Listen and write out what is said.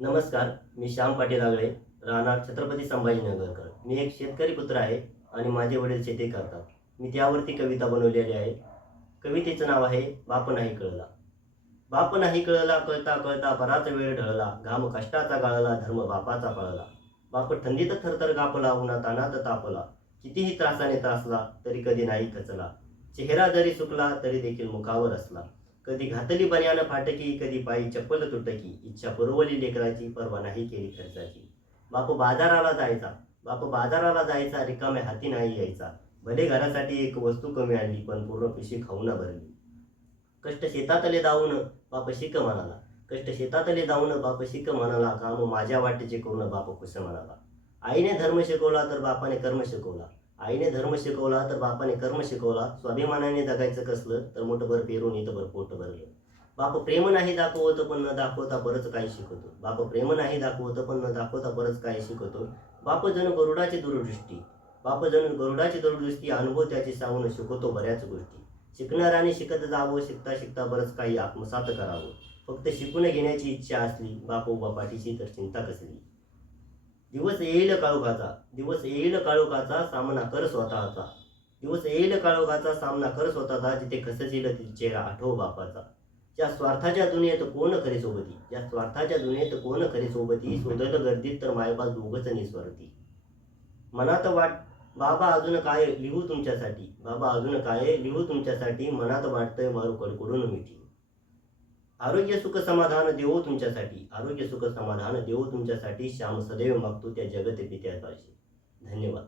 नमस्कार मी श्याम पाटील आगळे राहणार छत्रपती संभाजीनगरकर मी एक शेतकरी पुत्र आहे आणि माझे वडील शेती करतात. मी त्यावरती कविता बनवलेली आहे. कवितेचं नाव आहे बाप नाही कळला. बाप नाही कळला कळता कळता बराच वेळ ढळला. घाम कष्टाचा गाळला धर्म बापाचा पळला. बाप थंडीत थरथर कापला उन्हात तानात तापला. कितीही त्रासाने त्रासला तरी कधी नाही खचला. चेहरा जरी सुकला तरी देखील मुखावर असला. कधी घातली बन्यानं फाटकी कधी पायी चप्पल तुटकी. इच्छा पुरवली लेकराची परवा नाही केली खर्चाची. बाप बाजाराला जायचा. बाप बाजाराला जायचा रिकाम्या हाती नाही यायचा. भले घरासाठी एक वस्तू कमी आणली पण पूर्ण पिशी खाऊन भरली. कष्ट शेतातले दावून बाप शिक म्हणाला. कष्ट शेतातले दावून बाप शिक म्हणाला. काम माझ्या वाटेचे करून बाप कुस म्हणाला. आईने धर्म शिकवला तर बापाने कर्म शिकवला. आईने धर्म शिकवला तर बापाने कर्म शिकवला. स्वाभिमानाने जगायचं कसलं तर मोठभर पेरून इथंभर पोट भरलं. बाप प्रेम नाही दाखवतं पण न दाखवता बरंच काही शिकवतो बाप प्रेम नाही दाखवतं पण न दाखवता बरंच काही शिकवतो बाप जण गरुडाची दूरदृष्टी. बाप जण गरुडाची दूरदृष्टी अनुभव त्याची सांगून शिकवतो बऱ्याच गोष्टी. शिकणाराने शिकत जावं शिकता शिकता बरंच काही आत्मसात करावं. फक्त शिकून घेण्याची इच्छा असली बापो बापाटीची तर चिंता कसली? दिवस येईल काळोखाचा. दिवस येईल काळोखाचा सामना कर स्वतःचा. दिवस येईल काळोखाचा सामना कर स्वतःचा जिथे येईल तिथे चेहरा आठव बापाचा. ज्या स्वार्थाच्या दुनियेत कोण खरे सोबती? ज्या स्वार्थाच्या दुनियेत कोण खरे सोबती? शोधल गर्दीत तर मायबा दोघच निस्वार्थी. मनात वाट बाबा अजून काय लिहू तुमच्यासाठी? बाबा अजून काय लिहू तुमच्यासाठी? मनात वाटतंय मारू कडकडून मिठी. आरोग्य सुख समाधान देवो तुमच्यासाठी. आरोग्य सुख समाधान देवो तुमच्यासाठी. श्याम सदैव मागतो त्या जगत पित्यापाशी धन्यवाद.